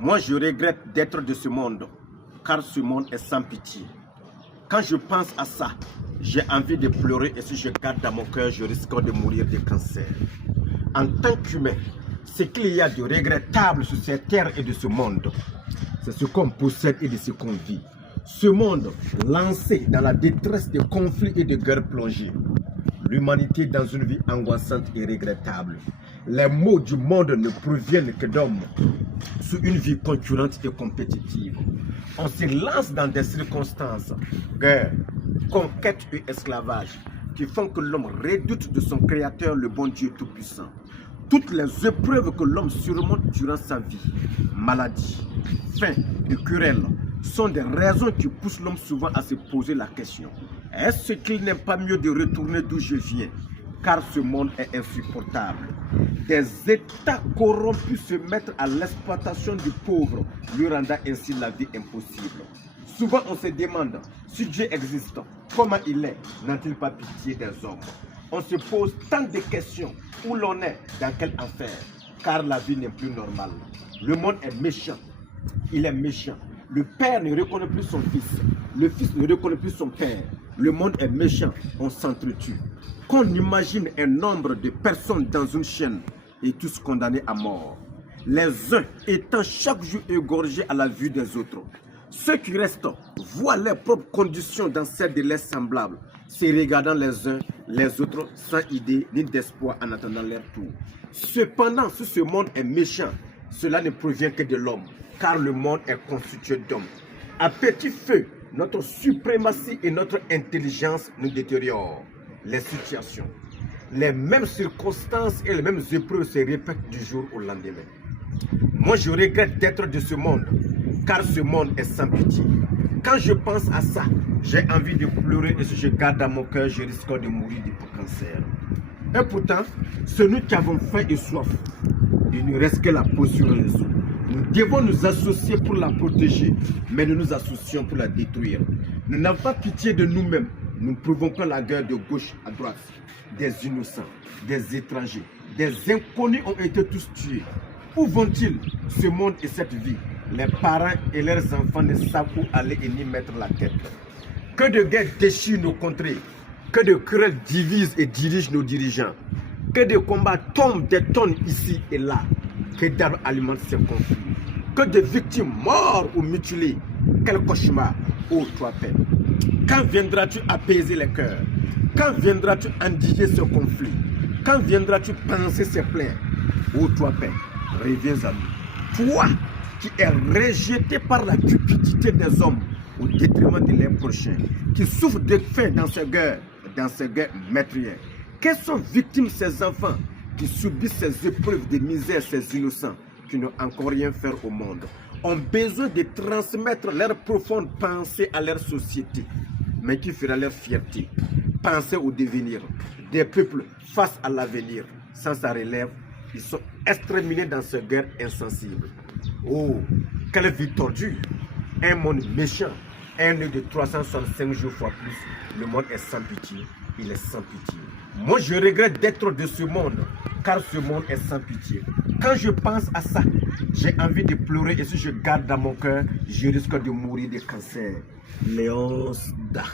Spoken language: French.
Moi, je regrette d'être de ce monde, car ce monde est sans pitié. Quand je pense à ça, j'ai envie de pleurer et si je garde dans mon cœur, je risque de mourir de cancer. En tant qu'humain, ce qu'il y a de regrettable sur cette terre et de ce monde, c'est ce qu'on possède et de ce qu'on vit. Ce monde lancé dans la détresse de conflits et de guerres plongées. L'humanité dans une vie angoissante et regrettable. Les maux du monde ne proviennent que d'hommes sous une vie concurrente et compétitive. On se lance dans des circonstances, guerre, conquête et esclavage, qui font que l'homme redoute de son créateur, le bon Dieu tout-puissant. Toutes les épreuves que l'homme surmonte durant sa vie, maladie, faim et querelle, sont des raisons qui poussent l'homme souvent à se poser la question: est-ce qu'il n'est pas mieux de retourner d'où je viens? Car ce monde est insupportable. Des États corrompus se mettent à l'exploitation du pauvre, lui rendant ainsi la vie impossible. Souvent on se demande, si Dieu existe, comment il est? N'a-t-il pas pitié des hommes? On se pose tant de questions. Où l'on est? Dans quel enfer? Car la vie n'est plus normale. Le monde est méchant. Il est méchant. Le père ne reconnaît plus son fils. Le fils ne reconnaît plus son père. Le monde est méchant. On s'entretue. Qu'on imagine un nombre de personnes dans une chaîne et tous condamnés à mort. Les uns étant chaque jour égorgés à la vue des autres. Ceux qui restent voient leurs propres conditions dans celles de leurs semblables, se regardant les uns les autres sans idée ni d'espoir en attendant leur tour. Cependant, si ce monde est méchant, cela ne provient que de l'homme, car le monde est constitué d'hommes. À petit feu, notre suprématie et notre intelligence nous détériorent. Les situations, les mêmes circonstances et les mêmes épreuves se répètent du jour au lendemain. Moi, je regrette d'être de ce monde, car ce monde est sans pitié. Quand je pense à ça, j'ai envie de pleurer et si je garde dans mon cœur, je risque de mourir du cancer. Et pourtant, c'est nous qui avons faim et soif. Il ne reste que la peau sur les os. Nous devons nous associer pour la protéger, mais nous nous associons pour la détruire. Nous n'avons pas pitié de nous-mêmes. Nous provoquons la guerre de gauche à droite. Des innocents, des étrangers, des inconnus ont été tous tués. Où vont-ils, ce monde et cette vie? Les parents et leurs enfants ne savent où aller et ni mettre la tête. Que de guerres déchirent nos contrées. Que de querelles divisent et dirigent nos dirigeants. Que de combats tombent des tonnes ici et là. Que d'arbres alimentent ces conflits. Que de victimes mortes ou mutilées. Quel cauchemar, ô toi paix. Quand viendras-tu apaiser les cœurs? Quand viendras-tu endiguer ce conflit? Quand viendras-tu penser ces plaies? Ô toi paix, reviens à nous. Toi qui es rejeté par la cupidité des hommes au détriment de leurs prochains, qui souffrent de faim dans ces guerres meurtrières. Quelles sont victimes ces enfants qui subissent ces épreuves de misère, ces innocents qui n'ont encore rien fait au monde, ont besoin de transmettre leurs profondes pensées à leur société, mais qui fera leur fierté. Penser au devenir des peuples face à l'avenir. Sans sa relève, ils sont exterminés dans cette guerre insensible. Oh, quelle vie tordue! Un monde méchant, un nœud de 365 jours fois plus. Le monde est sans pitié, il est sans pitié. Moi, je regrette d'être de ce monde, car ce monde est sans pitié. Quand je pense à ça, j'ai envie de pleurer et si je garde dans mon cœur, je risque de mourir de cancer. Léonce Da.